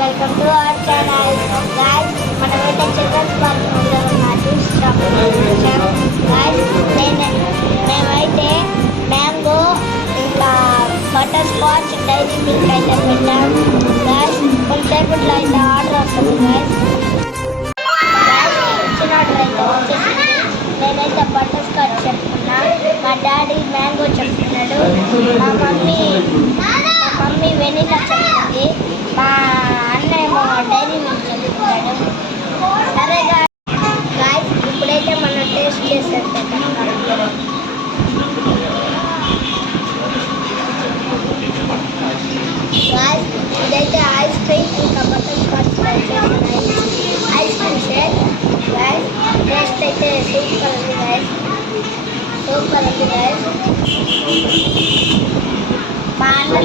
Welcome to our channel guys. మనమైతే children's park ముందు ఉన్న జ్యూస్ షాప్ వచ్చాం గైస్. మేమైతే మ్యాంగో ఇంకా బటర్ స్కాచ్ డైరీ మిల్క్ అయితే పెట్టాం గైస్. కొంతసేపట్లో అయితే ఆర్డర్ వస్తుంది గైస్. ఇచ్చిన ఆర్డర్ అయితే వచ్చేసింది. నేనైతే బటర్ స్కాచ్ చెప్తున్నా, మా డాడీ మ్యాంగో చెప్తున్నాడు, మా మమ్మీ వెనిలా చెప్తుంది, మా అన్నేమో డైరీ మిల్క్ చెప్తున్నాడు. సరే గాయ్స్, ఇప్పుడైతే మనం టేస్ట్ చేసేస్తాం. గాయ్స్, ఇదైతే ఐస్ క్రీమ్ ఇంకా బటర్ స్కాచ్ చేస్తున్నాయి. Ice cream shake guys. Taste అయితే సూపర్ ఉంది గాయ్స్, సూపర్ ఉంది గాయ్స్. మా అన్న